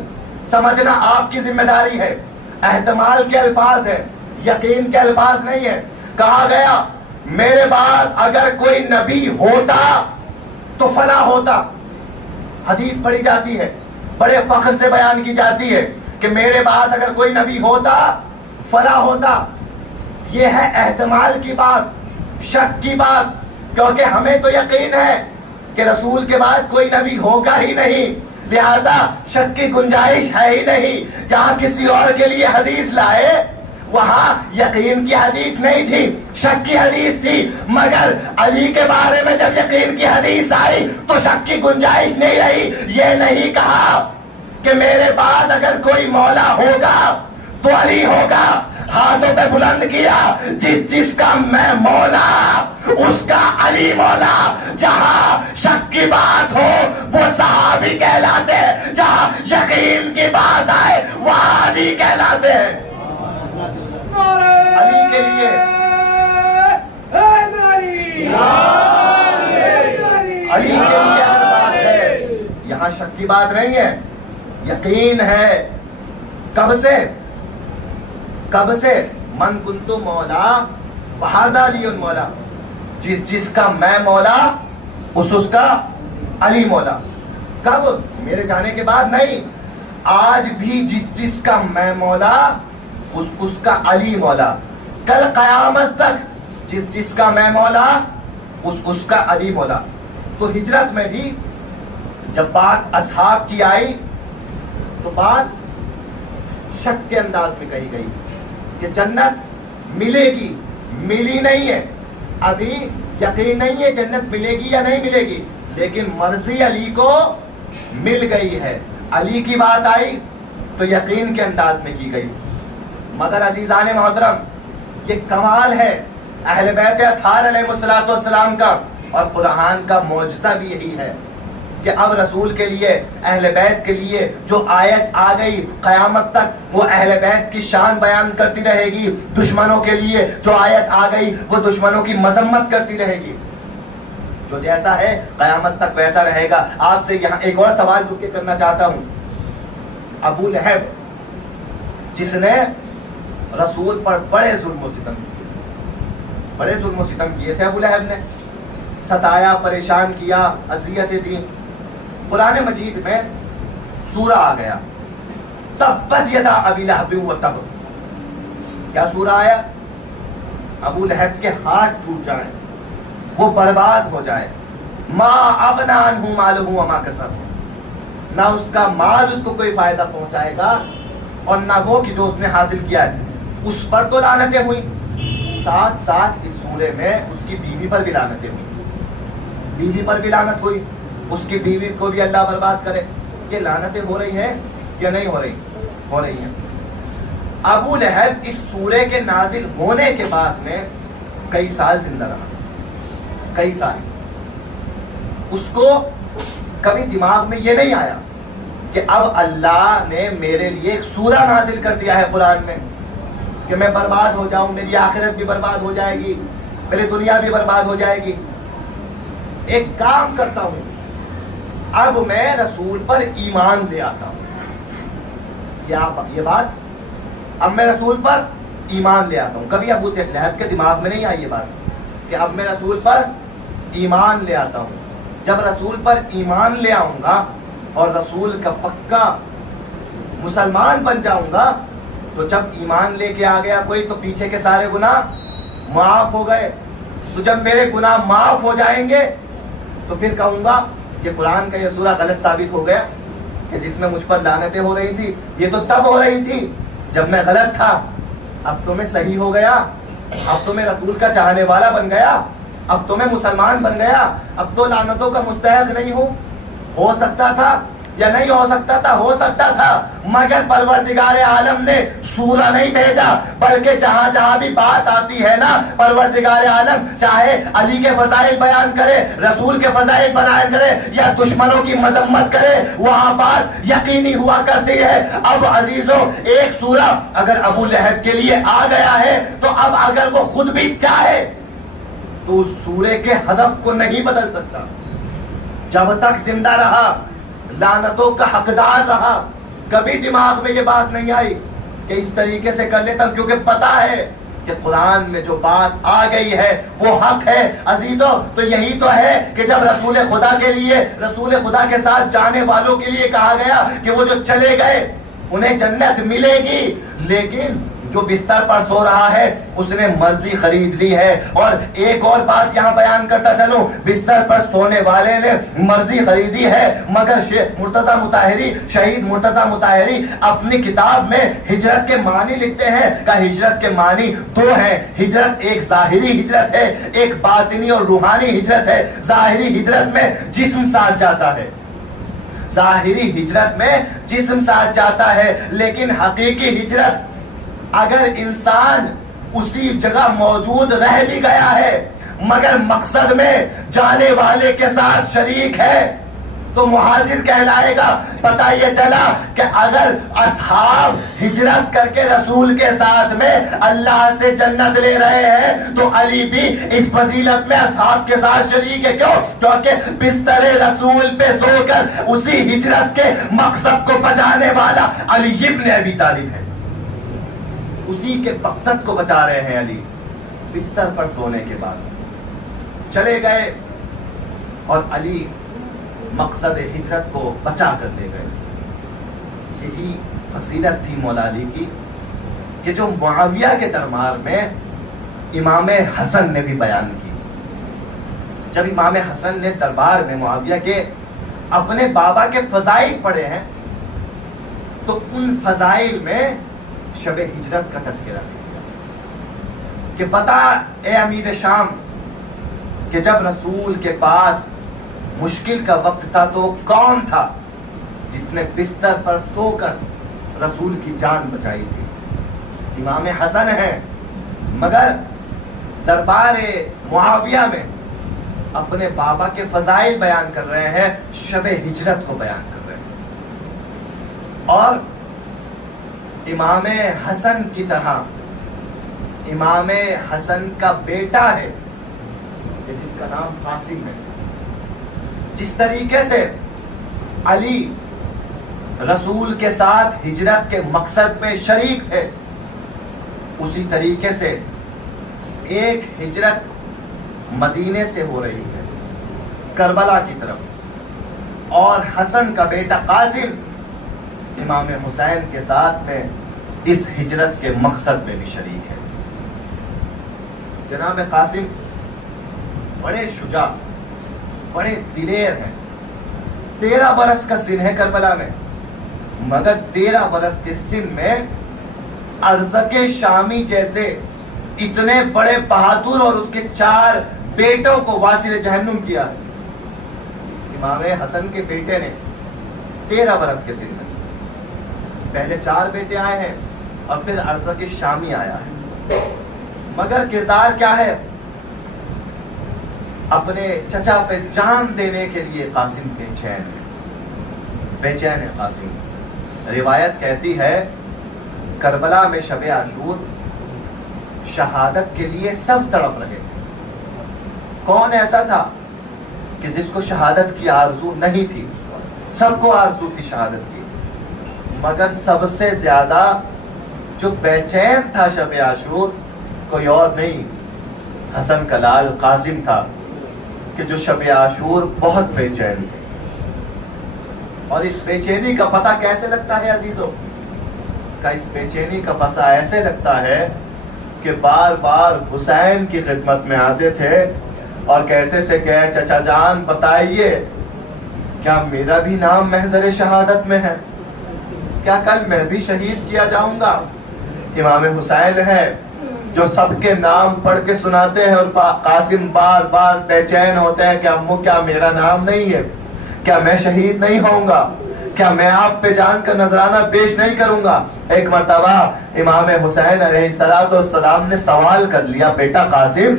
سمجھنا آپ کی ذمہ داری ہے، احتمال کے الفاظ ہیں، یقین کے الفاظ نہیں ہے۔ کہا گیا میرے بعد اگر کوئی نبی ہوتا تو فلاں ہوتا۔ حدیث پڑھی جاتی ہے، بڑے فخر سے بیان کی جاتی ہے کہ میرے بعد اگر کوئی نبی ہوتا فلاں ہوتا۔ یہ ہے احتمال کی بات، شک کی بات، کیونکہ ہمیں تو یقین ہے کہ رسول کے بعد کوئی نبی ہوگا ہی نہیں، لہذا شک کی گنجائش ہے ہی نہیں۔ جہاں کسی اور کے لیے حدیث لائے وہاں یقین کی حدیث نہیں تھی، شک کی حدیث تھی، مگر علی کے بارے میں جب یقین کی حدیث آئی تو شک کی گنجائش نہیں رہی۔ یہ نہیں کہا کہ میرے بعد اگر کوئی مولا ہوگا تو علی ہوگا، ہاتھوں پہ بلند کیا، جس کا میں مولا اس کا علی مولا۔ جہاں شک کی بات ہو وہ صحابی کہلاتے ہیں، جہاں یقین کی بات آئے وہاں علی کہلاتے ہیں۔ علی کے لیے علی کے لیے بات ہے، یہاں شک کی بات نہیں ہے، یقین ہے۔ کب سے من کنتو مولا وہذا علی مولا، جس کا میں مولا اس کا علی مولا۔ کب؟ میرے جانے کے بعد نہیں، آج بھی جس کا میں مولا اس کا علی مولا، کل قیامت تک جس کا میں مولا اس کا علی مولا۔ تو ہجرت میں بھی جب بات اصحاب کی آئی تو بات شک کے انداز میں کہی گئی کہ جنت ملے گی، ملی نہیں ہے، ابھی یقین نہیں ہے جنت ملے گی یا نہیں ملے گی، لیکن مرضی علی کو مل گئی ہے۔ علی کی بات آئی تو یقین کے انداز میں کی گئی۔ مگر عزیزان محترم، یہ کمال ہے اہل بیت اطہار علیہ السلام کا، اور قرآن کا معجزہ بھی یہی ہے کہ اب رسول کے لیے، اہل بیت کے لیے جو آیت آ گئی قیامت تک وہ اہل بیت کی شان بیان کرتی رہے گی، دشمنوں کے لیے جو آیت آ گئی وہ دشمنوں کی مذمت کرتی رہے گی۔ جو جیسا ہے قیامت تک ویسا رہے گا۔ آپ سے یہاں ایک اور سوال رک کے کرنا چاہتا ہوں۔ ابو لہب جس نے رسول پر بڑے ظلم و ستم کیے، بڑے ظلم و ستم کیے تھے، ابو لہب نے ستایا، پریشان کیا، اذیتیں دی۔ قرآن مجید میں سورہ آ گیا تبت یدا ابی لہب وتب۔ کیا سورہ آیا؟ ابو لہب کے ہاتھ ٹوٹ جائیں، وہ برباد ہو جائے۔ ما اغنی عنہ مالہ وما کسب، نہ اس کا مال اس کو کوئی فائدہ پہنچائے گا اور نہ وہ کہ جو اس نے حاصل کیا ہے۔ اس پر تو لعنتیں ہوئی، ساتھ ساتھ اس سورے میں اس کی بیوی پر بھی لعنتیں ہوئی، بیوی پر بھی لعنت ہوئی، اس کی بیوی کو بھی اللہ برباد کرے۔ یہ لعنتیں ہو رہی ہیں یا نہیں ہو رہی؟ ہو رہی ہیں۔ ابو لہب اس سورے کے نازل ہونے کے بعد میں کئی سال زندہ رہا، کئی سال. اس کو کبھی دماغ میں یہ نہیں آیا کہ اب اللہ نے میرے لیے ایک سورہ نازل کر دیا ہے قرآن میں کہ میں برباد ہو جاؤں، میری آخرت بھی برباد ہو جائے گی، میری دنیا بھی برباد ہو جائے گی. ایک کام کرتا ہوں، اب میں رسول پر ایمان لے آتا ہوں. یہ بات، اب میں رسول پر ایمان لے آتا ہوں. کبھی ابو لہب کے دماغ میں نہیں آئی یہ بات کہ اب میں رسول پر ایمان لے آتا ہوں. جب رسول پر ایمان لے آؤں گا اور رسول کا پکا مسلمان بن جاؤں گا تو جب ایمان لے کے آ گیا کوئی تو پیچھے کے سارے گناہ معاف ہو گئے. تو جب میرے گناہ معاف ہو جائیں گے تو پھر کہوں گا کہ قرآن کا یہ سورہ غلط ثابت ہو گیا کہ جس میں مجھ پر لعنتیں ہو رہی تھی یہ تو تب ہو رہی تھی جب میں غلط تھا، اب تو میں صحیح ہو گیا، اب تو میں رسول کا چاہنے والا بن گیا، اب تو میں مسلمان بن گیا، اب تو لعنتوں کا مستحق نہیں ہوں. ہو سکتا تھا یا نہیں ہو سکتا تھا؟ ہو سکتا تھا، مگر پروردگار عالم نے سورہ نہیں بھیجا، بلکہ جہاں جہاں بھی بات آتی ہے نا پروردگار عالم چاہے علی کے فضائل بیان کرے، رسول کے فضائل بیان کرے یا دشمنوں کی مذمت کرے، وہاں بات یقینی ہوا کرتی ہے. اب عزیزوں ایک سورہ اگر ابو لہب کے لیے آ گیا ہے تو اب اگر وہ خود بھی چاہے تو اس سورے کے ہدف کو نہیں بدل سکتا. جب تک زندہ رہا لعنتوں کا حقدار رہا. کبھی دماغ میں یہ بات نہیں آئی کہ اس طریقے سے کر لیتا، کیونکہ پتا ہے کہ قرآن میں جو بات آ گئی ہے وہ حق ہے. عزیزوں تو یہی تو ہے کہ جب رسول خدا کے لیے، رسول خدا کے ساتھ جانے والوں کے لیے کہا گیا کہ وہ جو چلے گئے انہیں جنت ملے گی، لیکن جو بستر پر سو رہا ہے اس نے مرضی خرید لی ہے. اور ایک اور بات یہاں بیان کرتا چلوں، بستر پر سونے والے نے مرضی خریدی ہے، مگر مرتضی مطہری، شہید مرتضی مطہری اپنی کتاب میں ہجرت کے معنی لکھتے ہیں کہ ہجرت کے معنی دو ہیں. ہجرت ایک ظاہری ہجرت ہے، ایک باطنی اور روحانی ہجرت ہے. ظاہری ہجرت میں جسم ساتھ جاتا ہے، ظاہری ہجرت میں جسم ساتھ جاتا ہے، لیکن حقیقی ہجرت اگر انسان اسی جگہ موجود رہ بھی گیا ہے مگر مقصد میں جانے والے کے ساتھ شریک ہے تو مہاجر کہلائے گا. پتہ یہ چلا کہ اگر اصحاب ہجرت کر کے رسول کے ساتھ میں اللہ سے جنت لے رہے ہیں تو علی بھی اس فضیلت میں اصحاب کے ساتھ شریک ہے. کیوں؟ کیونکہ بستر رسول پہ سو کر اسی ہجرت کے مقصد کو بچانے والا علی ابن ابی طالب ہے. اسی کے مقصد کو بچا رہے ہیں علی. بستر پر سونے کے بعد چلے گئے اور علی مقصد ہجرت کو بچا کر لے گئے. یہی فضیلت تھی مولا علی کی کہ جو معاویہ کے دربار میں امام حسن نے بھی بیان کی. جب امام حسن نے دربار میں معاویہ کے اپنے بابا کے فضائل پڑھے ہیں تو ان فضائل میں شب ہجرت کا تذکرہ کیا کہ بتا اے امیر شام کہ جب رسول کے پاس مشکل کا وقت تھا تو کون تھا جس نے بستر پر سو کر رسول کی جان بچائی تھی؟ امام حسن ہیں، مگر دربار معاویہ میں اپنے بابا کے فضائل بیان کر رہے ہیں، شب ہجرت کو بیان کر رہے ہیں. اور امام حسن کی طرح امام حسن کا بیٹا ہے جس کا نام قاسم ہے. جس طریقے سے علی رسول کے ساتھ ہجرت کے مقصد میں شریک تھے اسی طریقے سے ایک ہجرت مدینے سے ہو رہی ہے کربلا کی طرف، اور حسن کا بیٹا قاسم امام حسین کے ساتھ میں اس ہجرت کے مقصد میں بھی شریک ہے. جناب قاسم بڑے شجاع، بڑے دلیر ہیں. 13 برس کا سن ہے کربلا میں، مگر 13 برس کے سن میں ارزق شامی جیسے اتنے بڑے بہادر اور اس کے 4 بیٹوں کو واصل جہنم کیا. امام حسن کے بیٹے نے 13 برس کے سن میں پہلے 4 بیٹے آئے ہیں اور پھر ارزق شامی آیا ہے. مگر کردار کیا ہے؟ اپنے چچا پہ جان دینے کے لیے قاسم بے چین ہے قاسم۔ روایت کہتی ہے کربلا میں شب عاشور شہادت کے لیے سب تڑپ رہے تھے۔ کون ایسا تھا کہ جس کو شہادت کی آرزو نہیں تھی؟ سب کو آرزو تھی شہادت کی، مگر سب سے زیادہ جو بے چین تھا شب عاشور کوئی اور نہیں، حسن کا لال قاسم تھا کہ جو شب عاشور بہت بے چین تھے۔ اور اس بے چینی کا پتہ کیسے لگتا ہے عزیزو؟ اس بے چینی کا پتہ ایسے لگتا ہے کہ بار بار حسین کی خدمت میں آتے تھے اور کہتے تھے کہ چچا جان بتائیے کیا میرا بھی نام محضر شہادت میں ہے؟ کیا کل میں بھی شہید کیا جاؤں گا؟ امام حسین ہے جو سب کے نام پڑھ کے سناتے ہیں، اور قاسم بار بار بے چین ہوتے ہیں کہ امو کیا میرا نام نہیں ہے؟ کیا میں شہید نہیں ہوں گا؟ کیا میں آپ پہ جان کا نذرانہ پیش نہیں کروں گا؟ ایک مرتبہ امام حسین علیہ السلام نے سوال کر لیا، بیٹا قاسم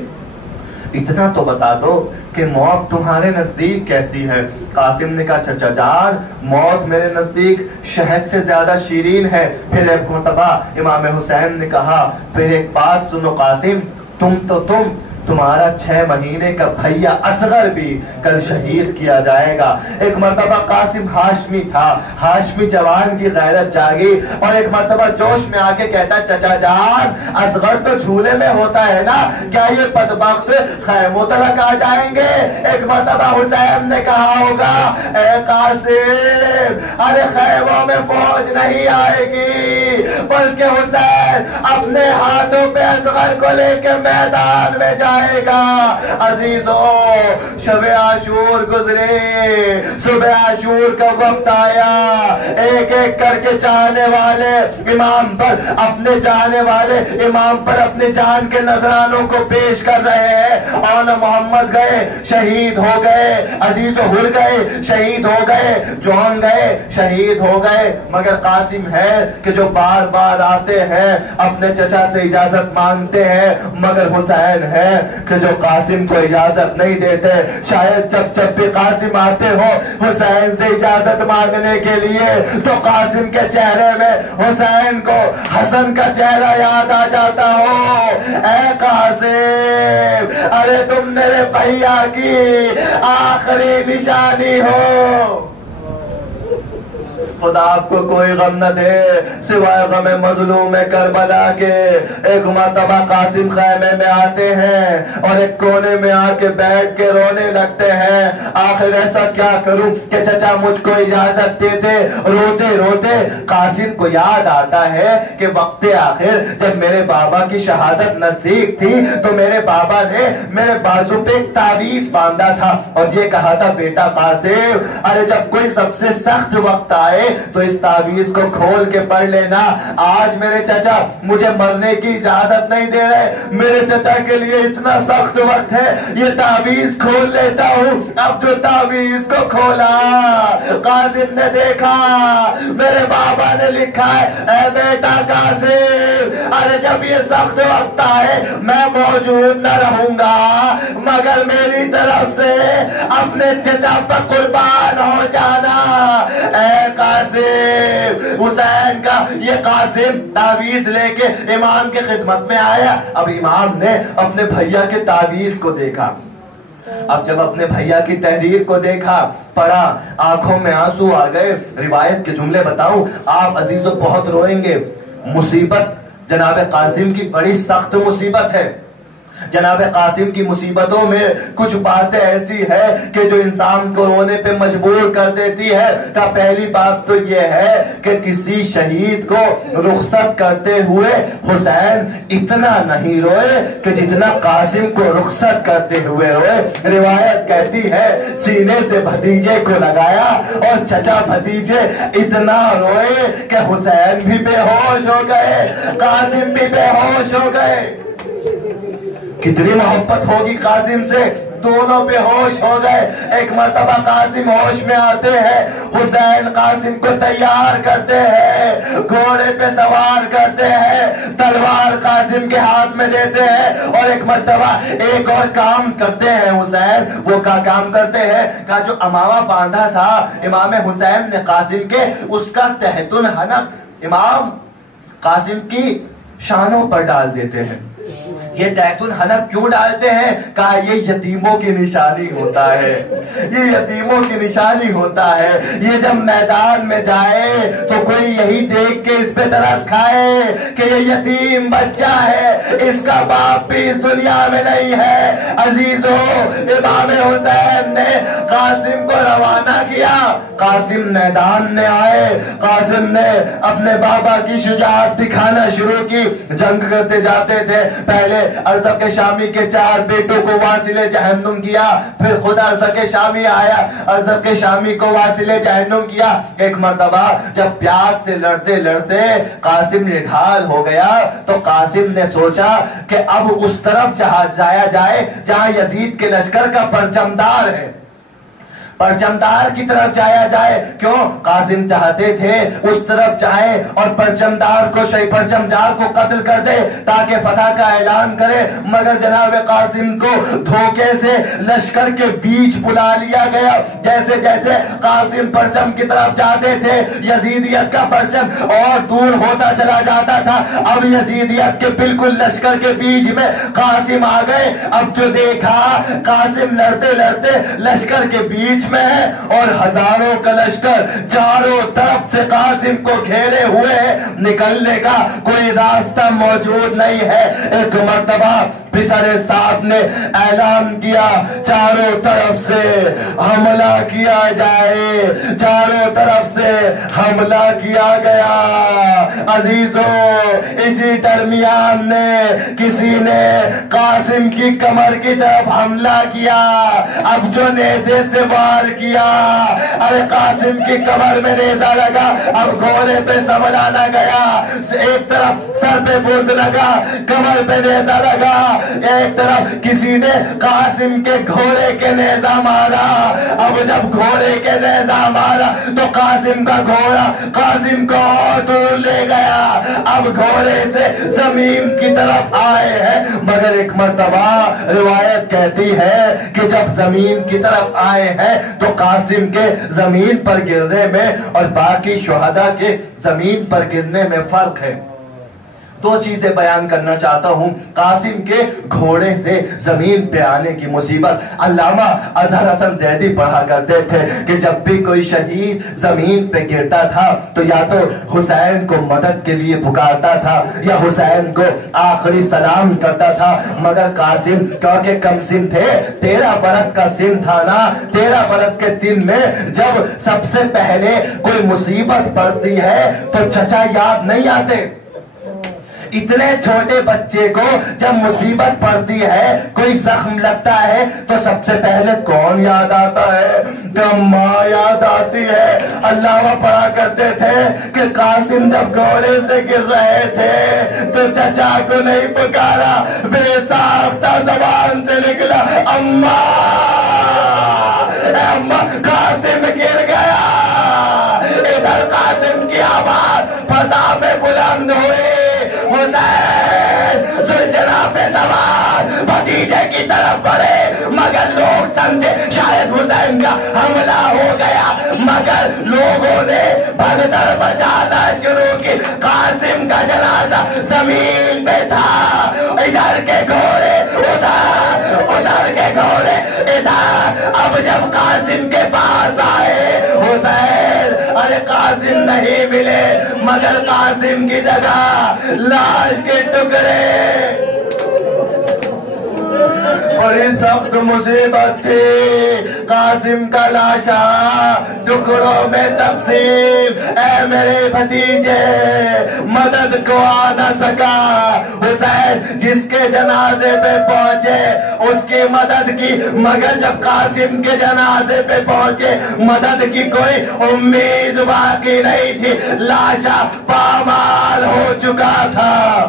اتنا تو بتا دو کہ موت تمہارے نزدیک کیسی ہے؟ قاسم نے کہا چچا جان موت میرے نزدیک شہد سے زیادہ شیرین ہے۔ پھر ایک مرتبہ امام حسین نے کہا پھر ایک بات سنو قاسم، تمہارا 6 مہینے کا بھیا اصغر بھی کل شہید کیا جائے گا۔ ایک مرتبہ قاسم ہاشمی تھا، ہاشمی جوان کی غیرت جاگی اور ایک مرتبہ جوش میں آ کے کہتا چچا جان اصغر تو جھولے میں ہوتا ہے نا، کیا یہ بدبخت خیموں تلک آ جائیں گے؟ ایک مرتبہ حسین نے کہا ہوگا اے قاسم ارے خیموں میں فوج نہیں آئے گی، بلکہ حسین اپنے ہاتھوں پہ اصغر کو لے کے میدان میں جائے گا۔ عزیزو شب عاشور گزرے، صبح عاشور کا وقت آیا، ایک ایک کر کے چاہنے والے امام پر اپنے جان کے نذرانوں کو پیش کر رہے ہیں۔ اور محمد گئے شہید ہو گئے، عزیزو ہر گئے شہید ہو گئے، جون گئے شہید ہو گئے، مگر قاسم ہے کہ جو بار بار آتے ہیں اپنے چچا سے اجازت مانگتے ہیں، مگر حسین ہے کہ جو قاسم کو اجازت نہیں دیتے۔ شاید جب بھی قاسم آتے ہو حسین سے اجازت مانگنے کے لیے تو قاسم کے چہرے میں حسین کو حسن کا چہرہ یاد آ جاتا ہو۔ اے قاسم ارے تم میرے بھیا کی آخری نشانی ہو، خدا آپ کو کوئی غم نہ دے سوائے غم مظلوم کربلا کے۔ ایک مرتبہ قاسم خیمے میں آتے ہیں اور ایک کونے میں آ کے بیٹھ کے رونے لگتے ہیں، آخر ایسا کیا کروں کہ چچا مجھ کو اجازت دیتے۔ روتے روتے قاسم کو یاد آتا ہے کہ وقت آخر جب میرے بابا کی شہادت نزدیک تھی تو میرے بابا نے میرے بازو پہ ایک تعویذ باندھا تھا اور یہ کہا تھا بیٹا قاسم ارے جب کوئی سب سے سخت وقت آئے تو اس تعویذ کو کھول کے پڑھ لینا۔ آج میرے چچا مجھے مرنے کی اجازت نہیں دے رہے، میرے چچا کے لیے اتنا سخت وقت ہے، یہ تعویذ کھول لیتا ہوں۔ اب جو تعویذ کو کھولا قاسم نے دیکھا میرے بابا نے لکھا ہے اے بیٹا قاسم ارے جب یہ سخت وقت آئے میں موجود نہ رہوں گا، مگر میری طرف سے اپنے چچا پر قربان ہو جانا۔ اے قاسم حسین کا یہ قاسم تعویذ لے کے امام کے خدمت میں آیا۔ اب امام نے اپنے بھیا کے تعویذ کو دیکھا، اب جب اپنے بھیا کی تحریر کو دیکھا پڑھا آنکھوں میں آنسو آ گئے۔ روایت کے جملے بتاؤں آپ عزیزو بہت روئیں گے۔ مصیبت جناب قاسم کی بڑی سخت مصیبت ہے۔ جناب قاسم کی مصیبتوں میں کچھ باتیں ایسی ہے کہ جو انسان کو رونے پہ مجبور کر دیتی ہے۔ کہ پہلی بات تو یہ ہے کہ کسی شہید کو رخصت کرتے ہوئے حسین اتنا نہیں روئے کہ جتنا قاسم کو رخصت کرتے ہوئے روئے۔ روایت کہتی ہے سینے سے بھتیجے کو لگایا اور چچا بھتیجے اتنا روئے کہ حسین بھی بے ہوش ہو گئے، قاسم بھی بے ہوش ہو گئے۔ کتنی محبت ہوگی قاسم سے، دونوں بے ہوش ہو گئے. ایک مرتبہ قاسم ہوش میں آتے ہیں. حسین قاسم کو تیار کرتے ہیں, گھوڑے پہ سوار کرتے ہیں, تلوار قاسم کے ہاتھ میں دیتے ہیں, اور ایک مرتبہ ایک اور کام کرتے ہیں حسین. وہ کام کرتے ہیں کہ جو امامہ باندھا تھا امام حسین نے قاسم کے, اس کا تحت الحنک امام قاسم کی شانوں پر ڈال دیتے ہیں. یہ تحت الحنک کیوں ڈالتے ہیں؟ کہا یہ یتیموں کی نشانی ہوتا ہے, یہ یتیموں کی نشانی ہوتا ہے. یہ جب میدان میں جائے تو کوئی یہی دیکھ کے اس پہ ترس کھائے کہ یہ یتیم بچہ ہے, اس کا باپ بھی اس دنیا میں نہیں ہے. عزیزو, امام حسین نے قاسم کو روانہ کیا. قاسم میدان میں آئے. قاسم نے اپنے بابا کی شجاعت دکھانا شروع کی. جنگ کرتے جاتے تھے. پہلے ارزق شامی کے 4 بیٹوں کو واصل جہنم کیا, پھر خود ارزق شامی آیا, ارزق شامی کو واصل جہنم کیا. ایک مرتبہ جب پیاس سے لڑتے لڑتے قاسم نڈھال ہو گیا تو قاسم نے سوچا کہ اب اس طرف جایا جائے جہاں یزید کے لشکر کا پرچمدار ہے, پرچمدار کی طرف جایا جائے. کیوں؟ قاسم چاہتے تھے اس طرف جائیں اور پرچمدار کو, پرچمدار کو قتل کر دے تاکہ فتح کا اعلان کرے. مگر جناب قاسم کو دھوکے سے لشکر کے بیچ بلا لیا گیا. جیسے جیسے قاسم پرچم کی طرف جاتے تھے یزیدیت کا پرچم اور دور ہوتا چلا جاتا تھا. اب یزیدیت کے بالکل لشکر کے بیچ میں قاسم آ گئے. اب جو دیکھا قاسم لڑتے لڑتے لشکر کے بیچ میں ہے اور ہزاروں کا لشکر چاروں طرف سے قاسم کو گھیرے ہوئے ہے, نکلنے کا کوئی راستہ موجود نہیں ہے. ایک مرتبہ پسر صاحب نے اعلان کیا چاروں طرف سے حملہ کیا جائے, چاروں طرف سے حملہ کیا گیا. عزیزو, اسی درمیان نے کسی نے قاسم کی کمر کی طرف حملہ کیا. اب جو نیزے سے وار کیا, ارے قاسم کی کمر میں نیزہ لگا. اب گھوڑے پہ سمجھ آنا گیا, ایک طرف سر پہ بوجھ لگا, کمر پہ نیزہ لگا, ایک طرف کسی نے قاسم کے گھوڑے کے نیزہ مارا. اب جب گھوڑے کے نیزہ مارا تو قاسم کا گھوڑا قاسم کو اور دور لے گیا. اب گھوڑے سے زمین کی طرف آئے ہیں. مگر ایک مرتبہ روایت کہتی ہے کہ جب زمین کی طرف آئے ہیں تو قاسم کے زمین پر گرنے میں اور باقی شہداء کے زمین پر گرنے میں فرق ہے. 2 چیزیں بیان کرنا چاہتا ہوں. قاسم کے گھوڑے سے زمین پہ آنے کی مصیبت. علامہ اظہر حسن زیدی پڑھا کرتے تھے کہ جب بھی کوئی شہید زمین پہ گرتا تھا تو یا تو حسین کو مدد کے لیے پکارتا تھا یا حسین کو آخری سلام کرتا تھا. مگر قاسم کیونکہ کم سن تھے, 13 برس کا سن تھا نا, 13 برس کے سن میں جب سب سے پہلے کوئی مصیبت پڑتی ہے تو چچا یاد نہیں آتے. اتنے چھوٹے بچے کو جب مصیبت پڑتی ہے, کوئی زخم لگتا ہے تو سب سے پہلے کون یاد آتا ہے؟ تو ماں یاد آتی ہے. علامہ پڑھا کرتے تھے کہ قاسم جب گھوڑے سے گر رہے تھے تو چچا کو نہیں پکارا, بے ساختہ زبان سے نکلا اماں, اماں قاسم گر گیا. ادھر قاسم کی آواز فضا میں بلند ہوئی, حسین ذوالجناح پہ سوار بھتیجے کی طرف بڑھے. مگر لوگ سمجھے شاید حسین کا حملہ ہو گیا, مگر لوگوں نے بھگدڑ مچانا شروع کی. قاسم کا جنازہ زمین پہ تھا, ادھر کے گھوڑے ادھر, ادھر کے گھوڑے ادھر. اب جب قاسم کے پاس آئے حسین, ارے قاسم نہیں ملے, مگر قاسم کی جگہ لاش کے ٹکڑے. بڑی سخت مصیبت تھی. قاسم کا لاشا ٹکڑوں میں تقسیم. اے میرے بھتیجے, مدد کو آ نہ سکا. حسین جس کے جنازے پہ پہنچے اس کی مدد کی, مگر جب قاسم کے جنازے پہ پہنچے مدد کی کوئی امید باقی نہیں تھی. لاشا پامال ہو چکا تھا.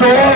2